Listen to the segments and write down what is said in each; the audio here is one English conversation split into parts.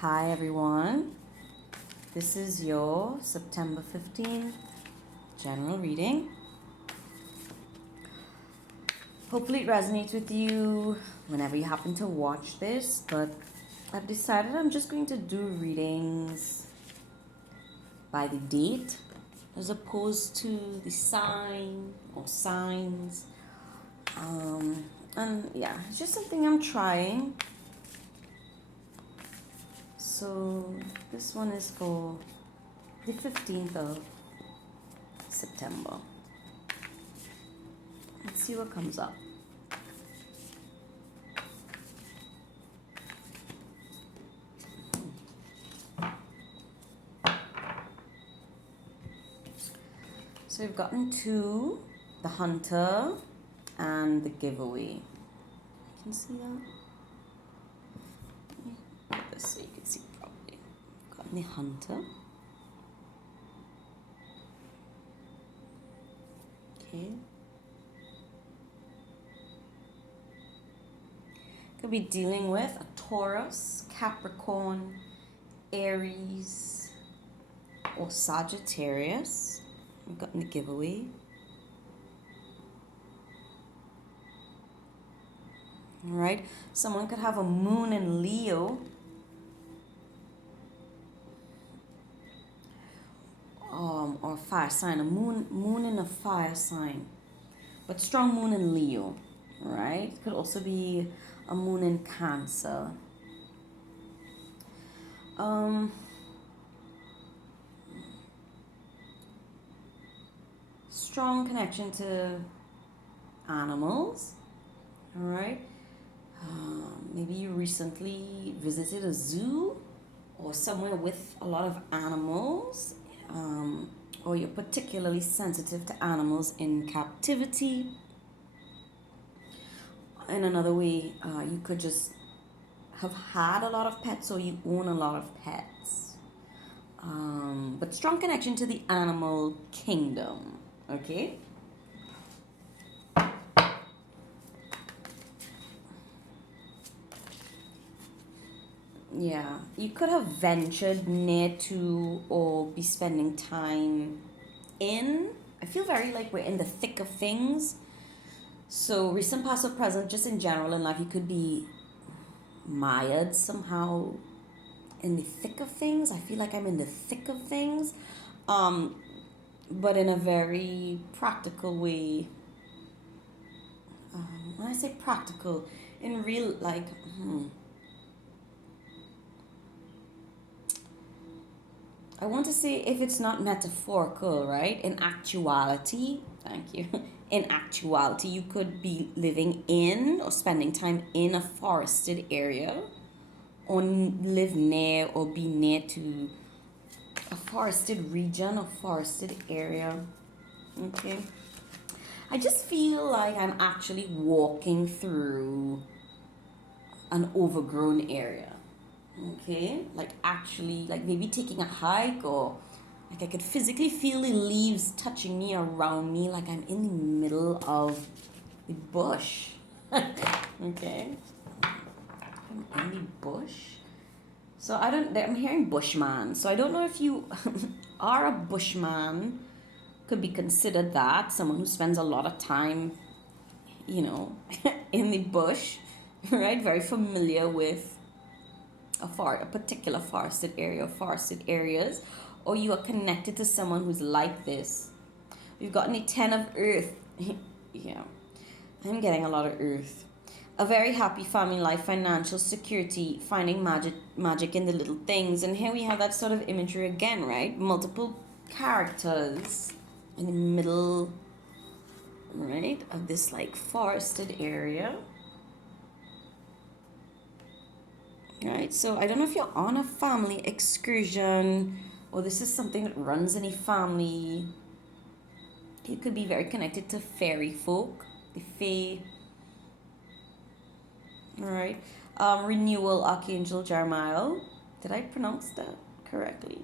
Hi everyone, this is your September 15th general reading. Hopefully it resonates with you whenever you happen to watch this, but I've decided I'm just going to do readings by the date as opposed to the sign or signs. And yeah, it's just something I'm trying. So this one is for the 15th of September. Let's see what comes up. So we've gotten two, the hunter and the giveaway. You can see that? Put this so you can see properly. We've gotten the hunter. Okay. Could be dealing with a Taurus, Capricorn, Aries, or Sagittarius. We've gotten the giveaway. All right. Someone could have a moon in Leo. Or fire sign, a moon in a fire sign, but strong moon in Leo, right? Could also be a moon in Cancer. Strong connection to animals, all right? Maybe you recently visited a zoo or somewhere with a lot of animals, or you're particularly sensitive to animals in captivity. In another way, you could just have had a lot of pets or you own a lot of pets. But strong connection to the animal kingdom, okay? Yeah, you could have ventured near to or be spending time in. I feel very like we're in the thick of things. So, recent, past, or present, just in general in life, you could be mired somehow in the thick of things. I feel like I'm in the thick of things, but in a very practical way. When I say practical, in real, like, I want to say if it's not metaphorical, right? In actuality, thank you. In actuality, you could be living in or spending time in a forested area, or live near or be near to a forested region or forested area. Okay. I just feel like I'm actually walking through an overgrown area. Okay, like actually, like maybe taking a hike, or like I could physically feel the leaves touching me around me, like I'm in the middle of the bush. Okay, I'm in the bush. So I'm hearing bushman. So I don't know if you are a bushman, could be considered that, someone who spends a lot of time, in the bush, right? Very familiar with a particular forested area or forested areas, or you are connected to someone who's like this. We've gotten a 10 of earth. Yeah, I'm getting a lot of earth. A very happy family life, financial security, finding magic in the little things. And here we have that sort of imagery again, right? Multiple characters in the middle, right, of this like forested area. Right, so I don't know if you're on a family excursion or this is something that runs in a family. You could be very connected to fairy folk, the fae. All right, renewal, Archangel Jeremiah. Did I pronounce that correctly?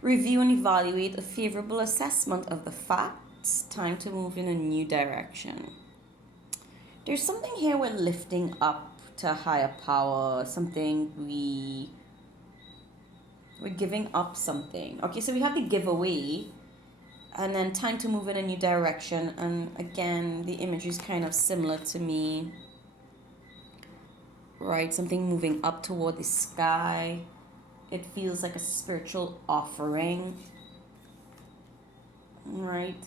Review and evaluate a favorable assessment of the facts. Time to move in a new direction. There's something here we're lifting up to a higher power, something we We're giving up something. Okay, so we have the giveaway, and then time to move in a new direction. And again, the imagery is kind of similar to me, right? Something moving up toward the sky. It feels like a spiritual offering, right?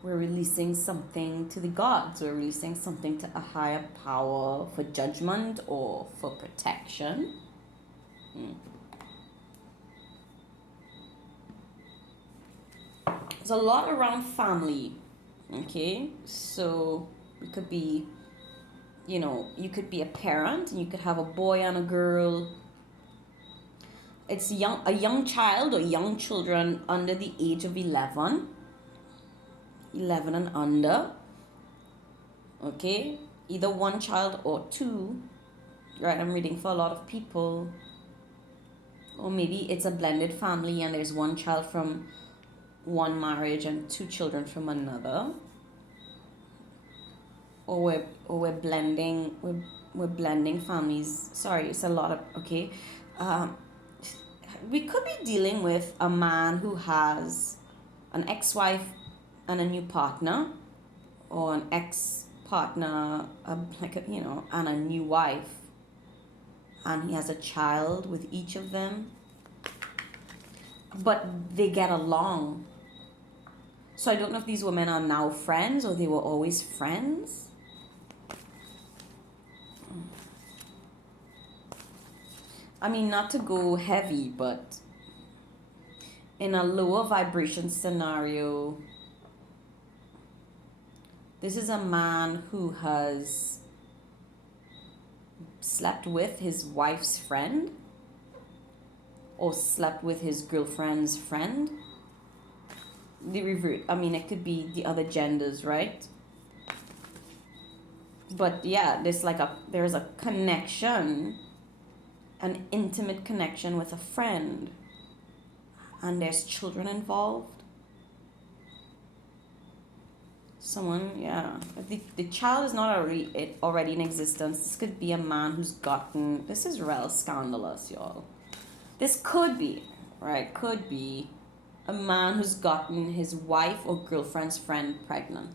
We're releasing something to the gods. We're releasing something to a higher power for judgment or for protection. Mm. There's a lot around family, okay? So it could be, you could be a parent and you could have a boy and a girl. It's a young child or young children under the age of 11 and under, okay? Either one child or two, right? I'm reading for a lot of people. Or maybe it's a blended family and there's one child from one marriage and two children from another. Or we're blending families. Sorry, it's a lot of, okay. We could be dealing with a man who has an ex-wife and a new partner, or an ex-partner, and a new wife, and he has a child with each of them, but they get along. So I don't know if these women are now friends or they were always friends. I mean, not to go heavy, but in a lower vibration scenario, this is a man who has slept with his wife's friend or slept with his girlfriend's friend. The revert, I mean, it could be the other genders, right? But yeah, there's a connection, an intimate connection with a friend, and there's children involved. Someone, yeah. If the child is not already in existence, this could be a man who's gotten, this is real scandalous, y'all. This could be, right, could be a man who's gotten his wife or girlfriend's friend pregnant.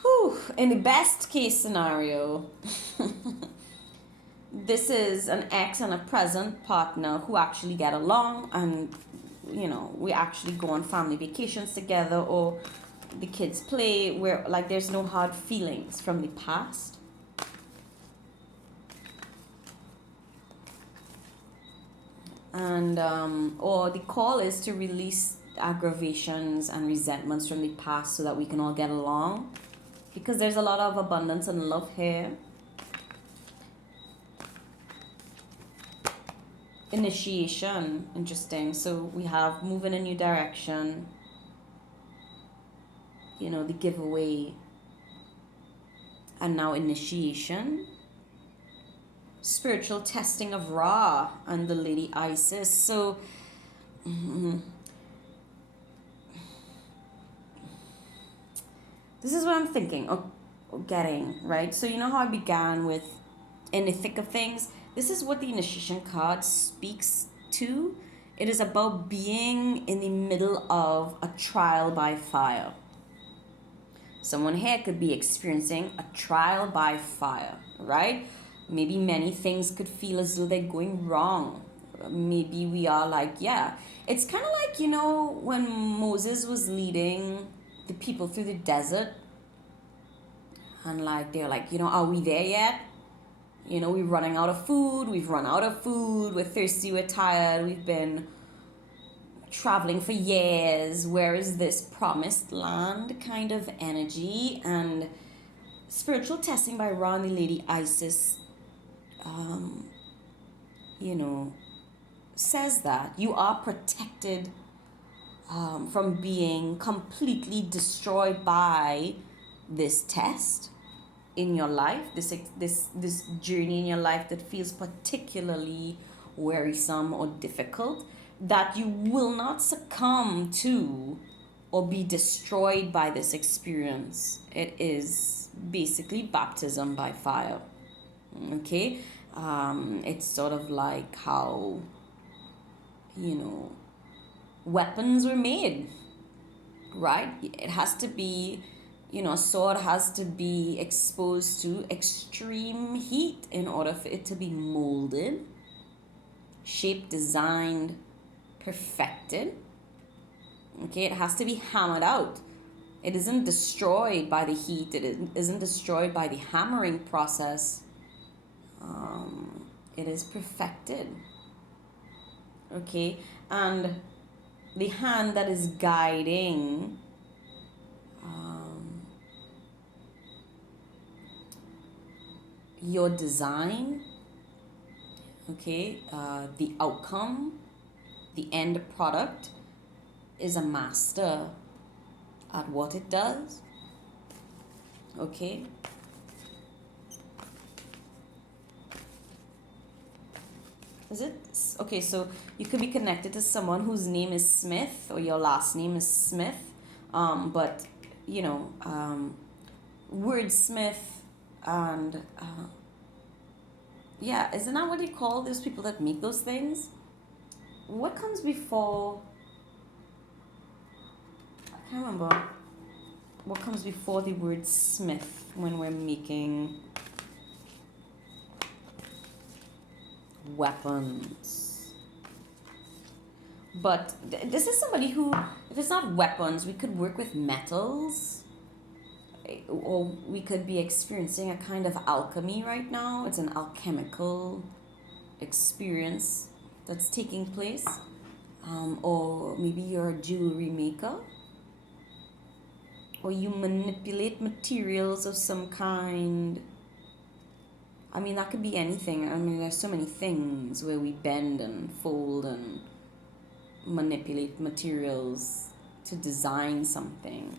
Whew, in the best case scenario, this is an ex and a present partner who actually get along, and we actually go on family vacations together, or the kids play, where like there's no hard feelings from the past. And or the call is to release aggravations and resentments from the past so that we can all get along, because there's a lot of abundance and love here. Initiation, interesting. So we have move in a new direction, the giveaway, and now initiation. Spiritual testing of Ra and the Lady Isis. So this is what I'm thinking of getting, right? So you know how I began with in the thick of things? This is what the initiation card speaks to. It is about being in the middle of a trial by fire. Someone here could be experiencing a trial by fire, right? Maybe many things could feel as though they're going wrong. Maybe we are like, yeah. It's kind of like, when Moses was leading the people through the desert. And like, they're like, are we there yet? We're running out of food. We've run out of food. We're thirsty. We're tired. We've been traveling for years. Where is this promised land kind of energy? And spiritual testing by Ra and the Lady Isis, says that you are protected from being completely destroyed by this test in your life, this journey in your life that feels particularly wearisome or difficult, that you will not succumb to or be destroyed by this experience. It is basically baptism by fire. Okay? It's sort of like how you know, weapons were made, right? It has to be, a sword has to be exposed to extreme heat in order for it to be molded, shaped, designed, perfected. Okay, it has to be hammered out. It isn't destroyed by the heat, it isn't destroyed by the hammering process. It is perfected. Okay, and the hand that is guiding your design, okay, the outcome, the end product, is a master at what it does. Okay, is it okay? So you could be connected to someone whose name is Smith, or your last name is Smith, but you know, wordsmith, and yeah, isn't that what they call those people that make those things? What comes before? I can't remember. What comes before the word smith when we're making weapons? But this is somebody who, if it's not weapons, we could work with metals, or we could be experiencing a kind of alchemy right now. It's an alchemical experience that's taking place. Or maybe you're a jewelry maker, or you manipulate materials of some kind. I mean, that could be anything. I mean, there's so many things where we bend and fold and manipulate materials to design something.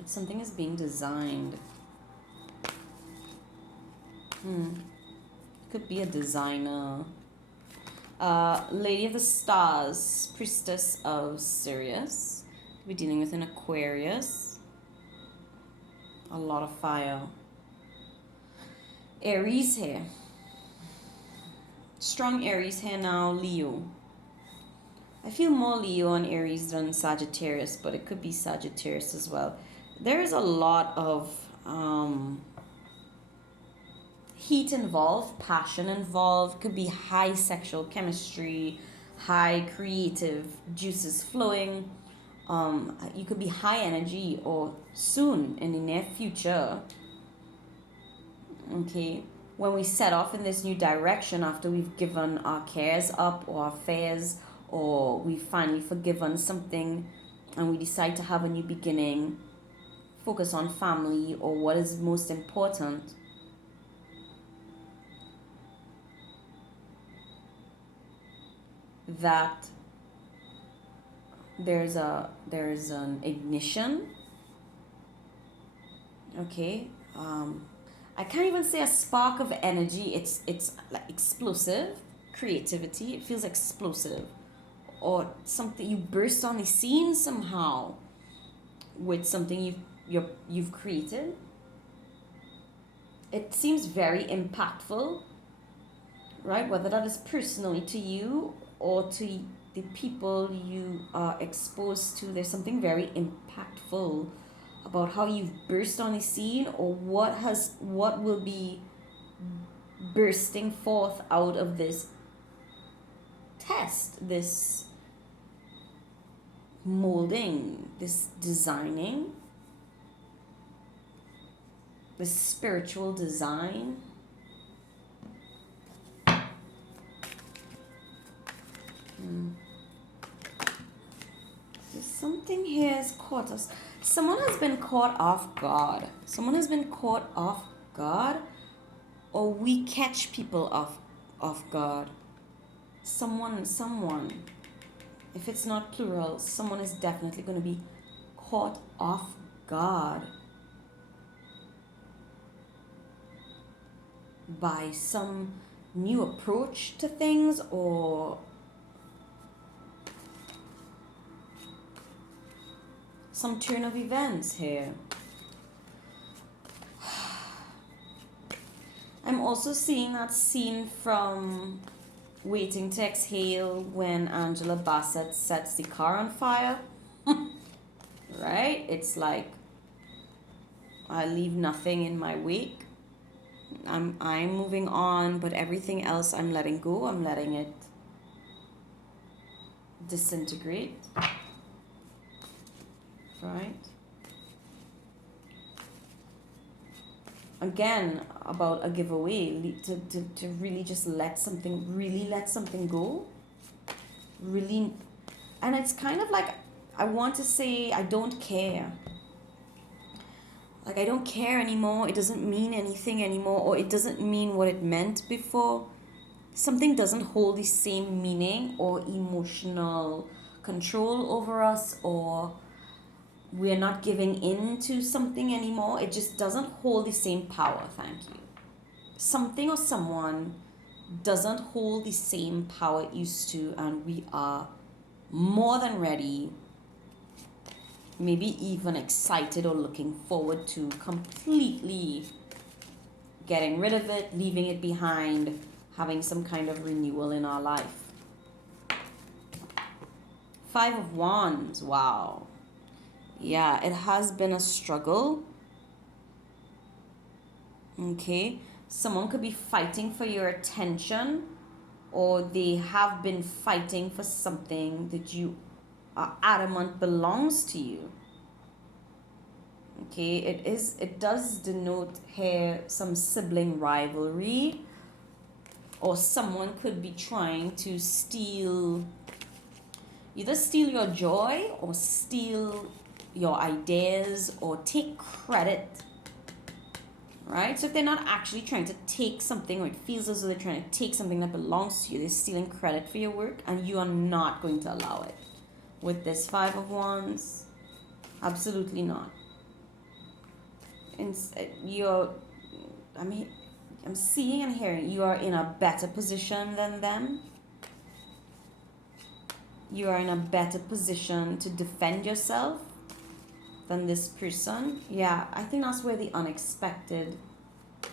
If something is being designed, could be a designer. Lady of the Stars, Priestess of Sirius. We're dealing with an Aquarius. A lot of fire. Aries here. Strong Aries here now, Leo. I feel more Leo and Aries than Sagittarius, but it could be Sagittarius as well. There is a lot of heat involved, passion involved. Could be high sexual chemistry, high creative juices flowing. You could be high energy, or soon in the near future. Okay, when we set off in this new direction after we've given our cares up, or our fears, or we've finally forgiven something, and we decide to have a new beginning, focus on family or what is most important. That there's an ignition. Okay, I can't even say a spark of energy. It's like explosive creativity. It feels explosive, or something you burst on the scene somehow with something you've created. It seems very impactful, right? Whether that is personally to you or to the people you are exposed to, there's something very impactful about how you've burst on the scene, or what will be bursting forth out of this test, this molding, this designing, this spiritual design. Something here has caught us. Someone has been caught off guard. Someone has been caught off guard, or we catch people off guard. Someone. If it's not plural, someone is definitely going to be caught off guard by some new approach to things, or some turn of events here. I'm also seeing that scene from Waiting to exhale when Angela Bassett sets the car on fire, right? It's like I leave nothing in my wake. I'm moving on, but everything else I'm letting go. I'm letting it disintegrate, right? Again, about a giveaway, to really just let something go, really. And it's kind of like, I want to say, I don't care. Like, I don't care anymore. It doesn't mean anything anymore, or it doesn't mean what it meant before. Something doesn't hold the same meaning or emotional control over us, or we're not giving in to something anymore. It just doesn't hold the same power. Thank you. Something or someone doesn't hold the same power it used to, and we are more than ready, maybe even excited or looking forward to completely getting rid of it, leaving it behind, having some kind of renewal in our life. Five of Wands, wow. Yeah, it has been a struggle. Okay, someone could be fighting for your attention, or they have been fighting for something that you are adamant belongs to you. Okay, it does denote here some sibling rivalry, or someone could be trying to either steal your joy, or steal your ideas, or take credit, right? So if they're not actually trying to take something, or it feels as though they're trying to take something that belongs to you, they're stealing credit for your work, and you are not going to allow it. With this Five of Wands, absolutely not. And I'm seeing and hearing you are in a better position than them. You are in a better position to defend yourself than this person. Yeah, I think that's where the unexpected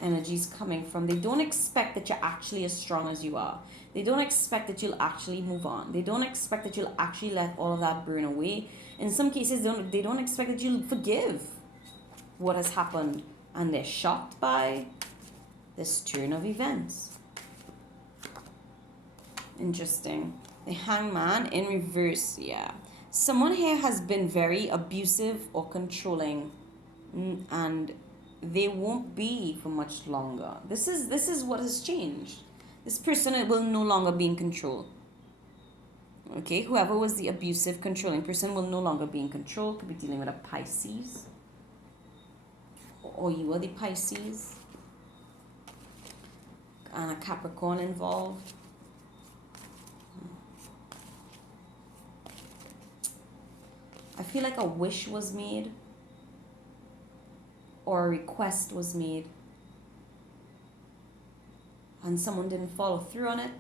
energy is coming from. They don't expect that you're actually as strong as you are. They don't expect that you'll actually move on. They don't expect that you'll actually let all of that burn away. In some cases, they don't expect that you'll forgive what has happened, and they're shocked by this turn of events. Interesting. The Hangman in reverse, yeah. Someone here has been very abusive or controlling, and they won't be for much longer. This is what has changed. This person will no longer be in control. Okay, whoever was the abusive, controlling person will no longer be in control. Could be dealing with a Pisces, or you are the Pisces, and a Capricorn involved. I feel like a wish was made, or a request was made, and someone didn't follow through on it.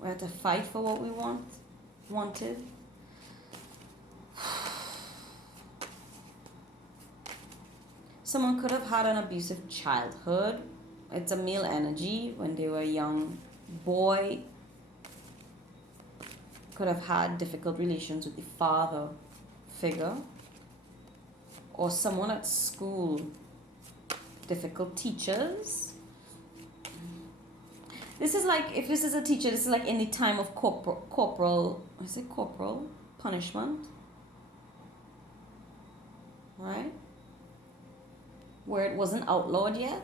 We had to fight for what we wanted. Someone could have had an abusive childhood. It's a male energy. When they were a young boy, could have had difficult relations with the father figure, or someone at school, difficult teachers. This is like, if this is a teacher, this is like in the time of corporal punishment, right? Where it wasn't outlawed yet.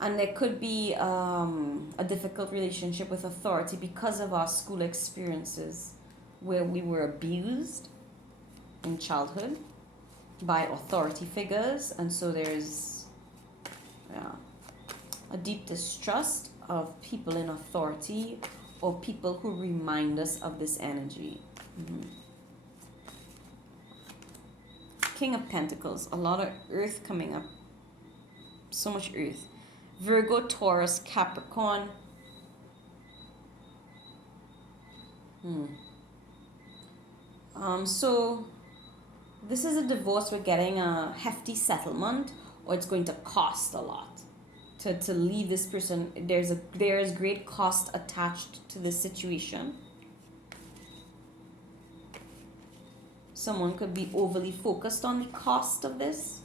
And there could be a difficult relationship with authority because of our school experiences, where we were abused in childhood by authority figures, and so there's a deep distrust of people in authority, or people who remind us of this energy. King of Pentacles, a lot of earth coming up, so much earth. Virgo, Taurus, Capricorn. So this is a divorce. We're getting a hefty settlement, or it's going to cost a lot to leave this person. There's great cost attached to this situation. Someone could be overly focused on the cost of this.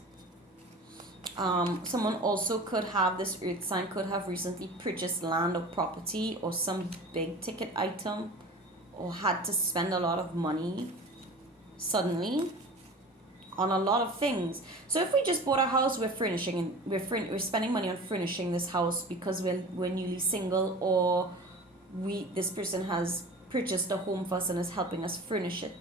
Someone also could have, this earth sign could have recently purchased land or property or some big ticket item, or had to spend a lot of money suddenly on a lot of things. So if we just bought a house, we're furnishing, and we're spending money on furnishing this house because we're newly single, or this person has purchased a home for us and is helping us furnish it.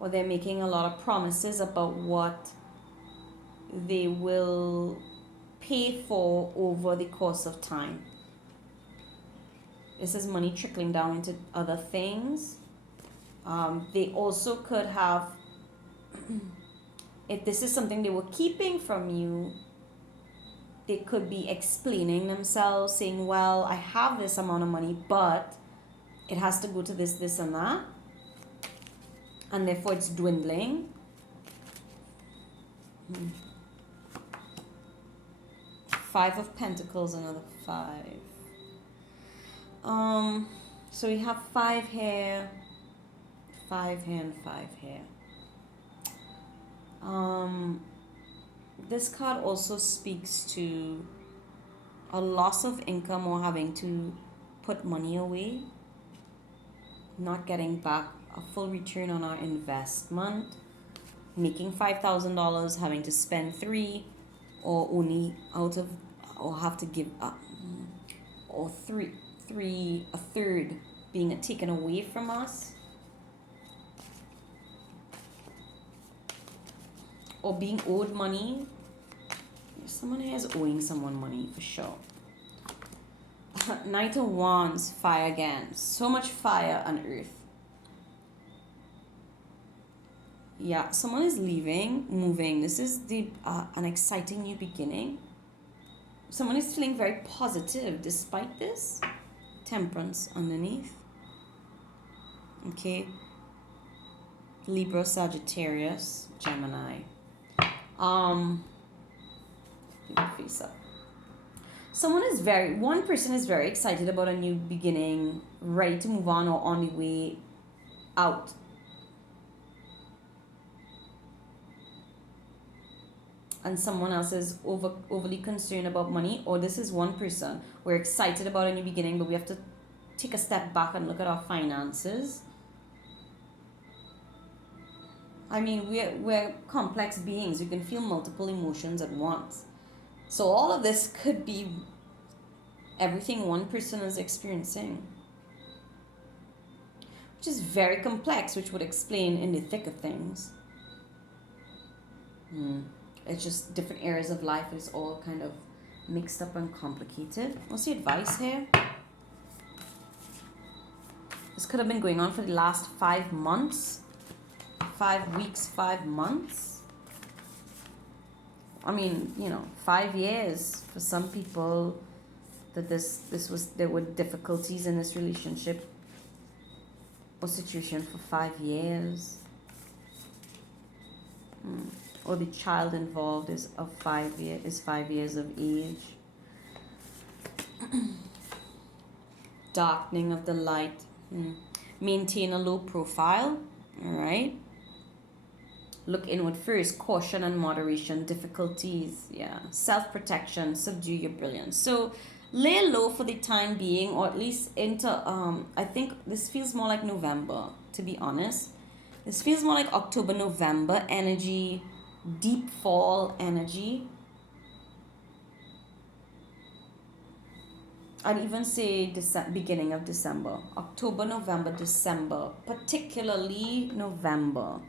Or they're making a lot of promises about what they will pay for over the course of time. This is money trickling down into other things. They also could have, if this is something they were keeping from you, they could be explaining themselves, saying, well, I have this amount of money, but it has to go to this, this, and that. And therefore it's dwindling. Five of Pentacles, another 5. So we have 5 here, 5 here, and 5 here. This card also speaks to a loss of income, or having to put money away, not getting back a full return on our investment, making $5,000, having to spend 3, or only or have to give up, or a third being taken away from us, or being owed money. Someone here is owing someone money for sure. Knight of Wands, fire again. So much fire on earth. Yeah, someone is leaving, moving. This is an exciting new beginning. Someone is feeling very positive despite this. Temperance underneath. Okay. Libra, Sagittarius, Gemini. Face up. One person is very excited about a new beginning, ready to move on, or on the way out. And someone else is overly concerned about money, or this is one person. We're excited about a new beginning, but we have to take a step back and look at our finances. I mean, we're complex beings. You can feel multiple emotions at once. So all of this could be everything one person is experiencing, which is very complex, which would explain in the thick of things. It's just different areas of life is all kind of mixed up and complicated. What's the advice here? This could have been going on for the last 5 months. 5 weeks, 5 months. I mean, 5 years for some people, that there were difficulties in this relationship or situation for 5 years. Or the child involved is 5 years of age. Darkening of the light. Maintain a low profile. All right. Look inward first. Caution and moderation. Difficulties. Yeah. Self-protection. Subdue your brilliance. So lay low for the time being, or at least into I think this feels more like November, to be honest. This feels more like October, November energy. Deep fall energy. I'd even say beginning of December. October, November, December. Particularly November.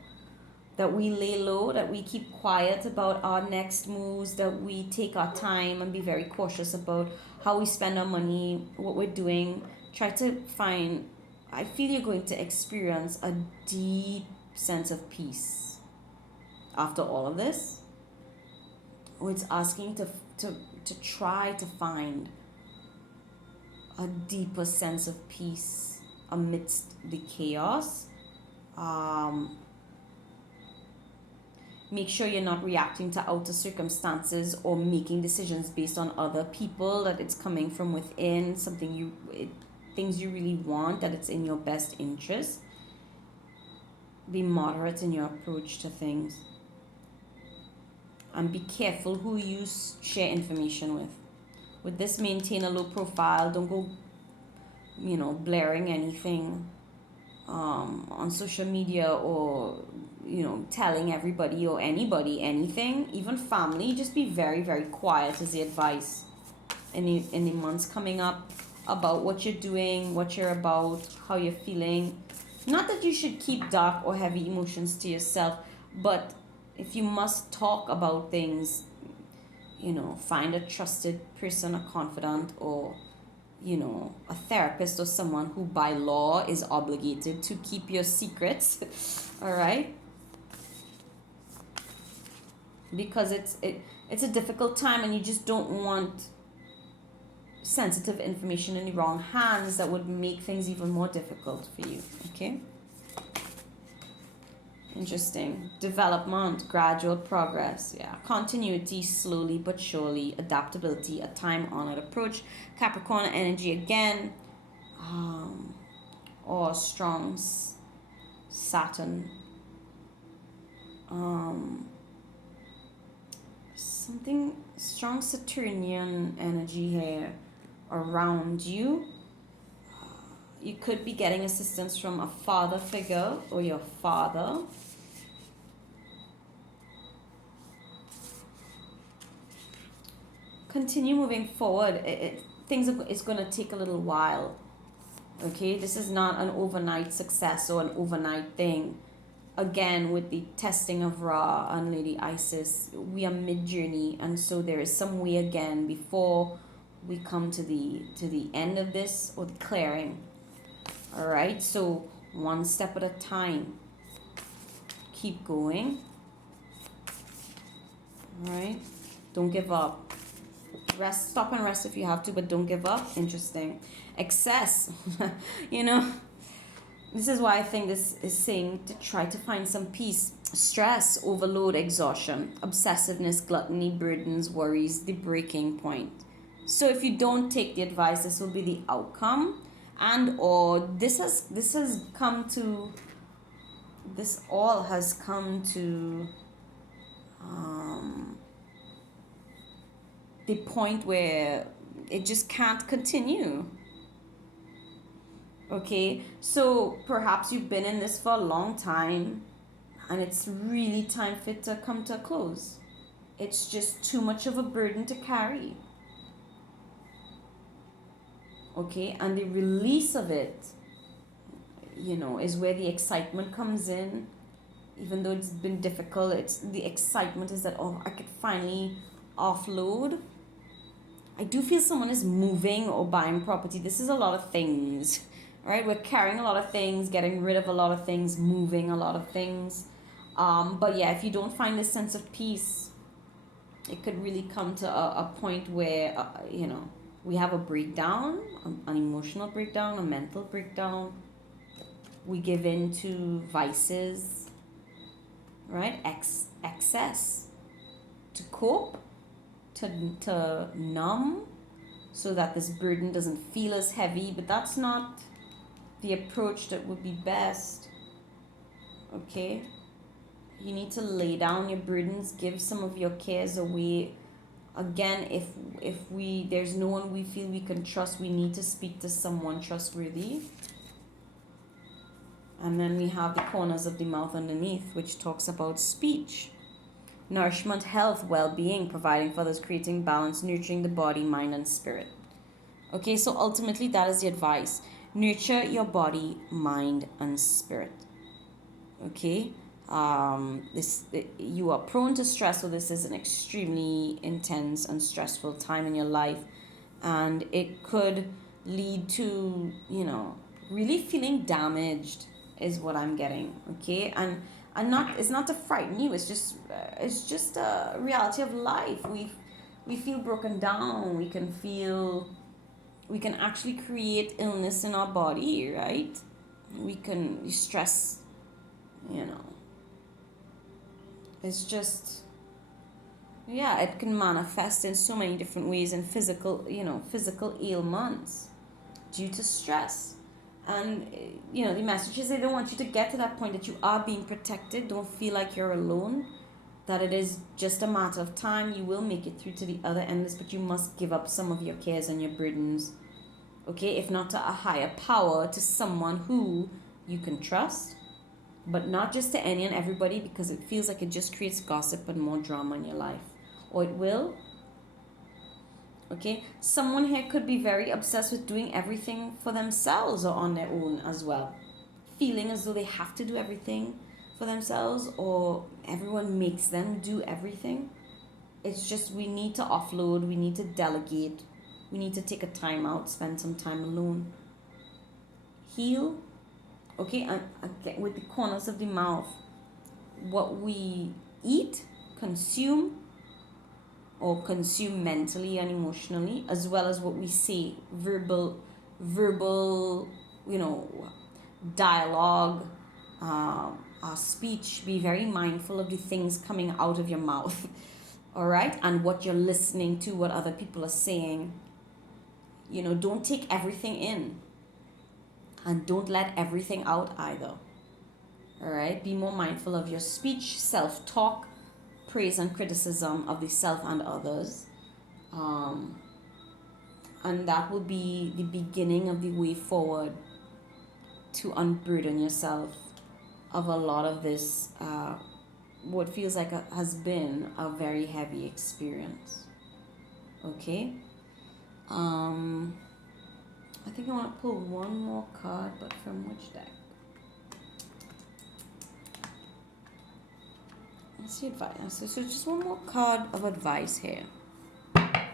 That we lay low, that we keep quiet about our next moves, that we take our time and be very cautious about how we spend our money, what we're doing. Try to find, I feel you're going to experience a deep sense of peace after all of this. It's asking to try to find a deeper sense of peace amidst the chaos. Um, make sure you're not reacting to outer circumstances or making decisions based on other people, that it's coming from within, things you really want, that it's in your best interest. Be moderate in your approach to things, and be careful who you share information with. With this, maintain a low profile. Don't go, blaring anything on social media, or telling everybody or anybody anything, even family. Just be very, very quiet is the advice in the months coming up, about what you're doing, what you're about, how you're feeling. Not that you should keep dark or heavy emotions to yourself, but if you must talk about things, find a trusted person, a confidant, or a therapist, or someone who by law is obligated to keep your secrets. All right, because it's a difficult time, and you just don't want sensitive information in the wrong hands that would make things even more difficult for you. Okay, interesting. Development, gradual progress. Yeah, continuity, slowly but surely. Adaptability, a time honored approach. Capricorn energy again, or strong Saturn. Something strong Saturnian energy here around you. You could be getting assistance from a father figure or your father. Continue moving forward. It's going to take a little while. Okay, this is not an overnight success or an overnight thing. Again, with the testing of Ra and Lady Isis, we are mid-journey, and so there is some way again before we come to the end of this, or the clearing. All right, so one step at a time. Keep going. All right, don't give up. Rest, stop and rest if you have to, but don't give up. Interesting. Excess. This is why I think this is saying to try to find some peace. Stress, overload, exhaustion, obsessiveness, gluttony, burdens, worries, the breaking point. So if you don't take the advice, this will be the outcome. And or this all has come to the point where it just can't continue. Okay, so perhaps you've been in this for a long time, and it's really time for it to come to a close. It's just too much of a burden to carry. Okay, and the release of it, is where the excitement comes in. Even though it's been difficult, it's the excitement is that, oh, I could finally offload. I do feel someone is moving or buying property. This is a lot of things, right? We're carrying a lot of things, getting rid of a lot of things, moving a lot of things. But yeah, if you don't find this sense of peace, it could really come to a point where, we have a breakdown, an emotional breakdown, a mental breakdown. We give in to vices, right? Excess to cope, to numb, so that this burden doesn't feel as heavy. But that's not the approach that would be best. Okay, you need to lay down your burdens, give some of your cares away. Again, if there's no one we feel we can trust, we need to speak to someone trustworthy. And then we have the corners of the mouth underneath, which talks about speech. Nourishment, health, well-being, providing for others, creating balance, nurturing the body, mind, and spirit. Okay, so ultimately that is the advice. Nurture your body, mind, and spirit. Okay, you are prone to stress, so this is an extremely intense and stressful time in your life, and it could lead to really feeling damaged, is what I'm getting. Okay, and it's not to frighten you, it's just a reality of life. We feel broken down, we can actually create illness in our body, right? We stress you know. It's just, yeah, it can manifest in so many different ways in physical ailments due to stress. And, the message is they don't want you to get to that point that you are being protected. Don't feel like you're alone, that it is just a matter of time. You will make it through to the other end, but you must give up some of your cares and your burdens. Okay, if not to a higher power, to someone who you can trust, but not just to any and everybody, because it feels like it just creates gossip and more drama in your life. Or it will. Okay, someone here could be very obsessed with doing everything for themselves or on their own as well, feeling as though they have to do everything for themselves or everyone makes them do everything. It's just we need to offload, we need to delegate, we need to take a time out, spend some time alone, heal. Okay, and again with the corners of the mouth, what we eat, consume, or consume mentally and emotionally, as well as what we say, verbal, you know, dialogue, our speech. Be very mindful of the things coming out of your mouth, all right, and what you're listening to, what other people are saying. Don't take everything in, and don't let everything out either. All right, be more mindful of your speech, self-talk, praise and criticism of the self and others. And that will be the beginning of the way forward to unburden yourself of a lot of this, what feels like has been a very heavy experience. Okay? I think I want to pull one more card, but from which deck? Let's see advice. So just one more card of advice here. Card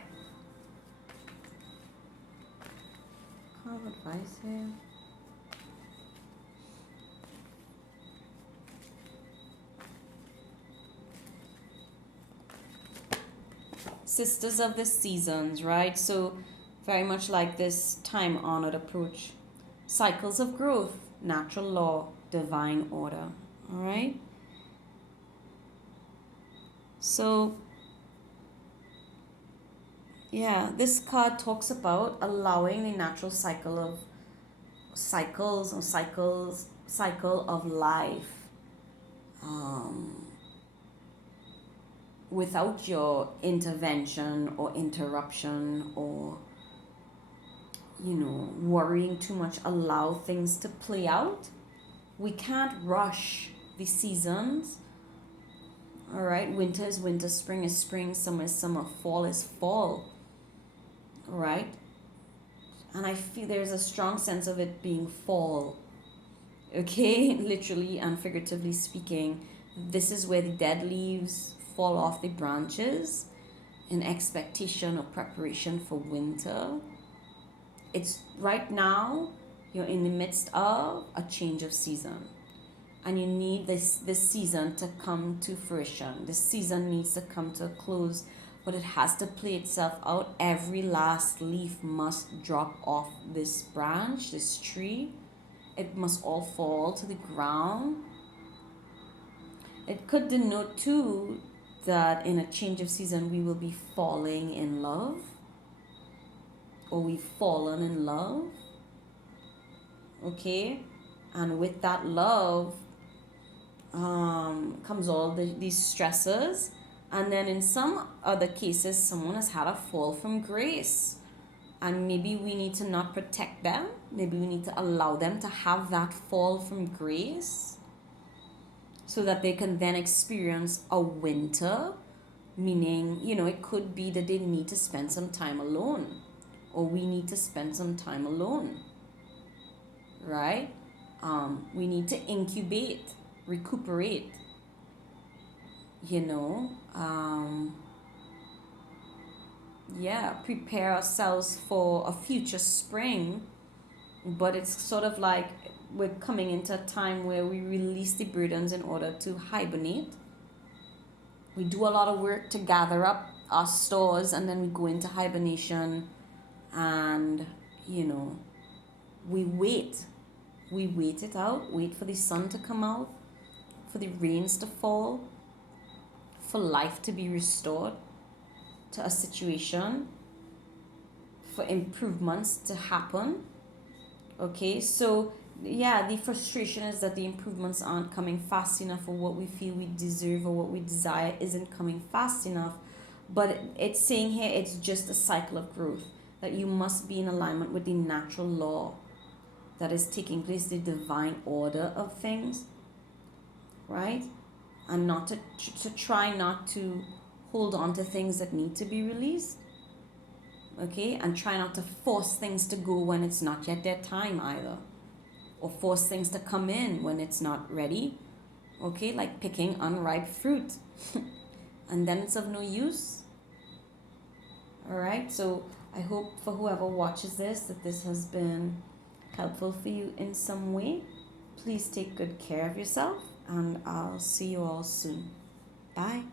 of advice here. Sisters of the seasons, right? So very much like this time-honored approach. Cycles of growth, natural law, divine order. All right? So, yeah, this card talks about allowing the natural cycle of life, without your intervention or interruption or worrying too much. Allow things to play out. We can't rush the seasons. All right, winter is winter, spring is spring, summer is summer, fall is fall. All right, and I feel there's a strong sense of it being fall. Okay, literally and figuratively speaking, this is where the dead leaves fall off the branches in expectation or preparation for winter. It's right now you're in the midst of a change of season, and you need this season to come to fruition. This season needs to come to a close, but it has to play itself out. Every last leaf must drop off this branch, this tree. It must all fall to the ground. It could denote too that in a change of season we will be falling in love, or we've fallen in love. Okay, and with that love comes all these stresses, and then in some other cases someone has had a fall from grace, and maybe we need to not protect them. Maybe we need to allow them to have that fall from grace so that they can then experience a winter, meaning it could be that they need to spend some time alone, or we need to spend some time alone, right? We need to incubate, recuperate, prepare ourselves for a future spring. But it's sort of like we're coming into a time where we release the burdens in order to hibernate. We do a lot of work to gather up our stores, and then we go into hibernation, and we wait it out, wait for the sun to come out, for the rains to fall, for life to be restored to a situation, for improvements to happen. Okay, so yeah, the frustration is that the improvements aren't coming fast enough, or what we feel we deserve or what we desire isn't coming fast enough. But it's saying here it's just a cycle of growth, that you must be in alignment with the natural law that is taking place, the divine order of things, right? And not to try not to hold on to things that need to be released, okay? And try not to force things to go when it's not yet their time either, or force things to come in when it's not ready, okay? Like picking unripe fruit and then it's of no use. All right, so I hope for whoever watches this that this has been helpful for you in some way. Please take good care of yourself, and I'll see you all soon. Bye.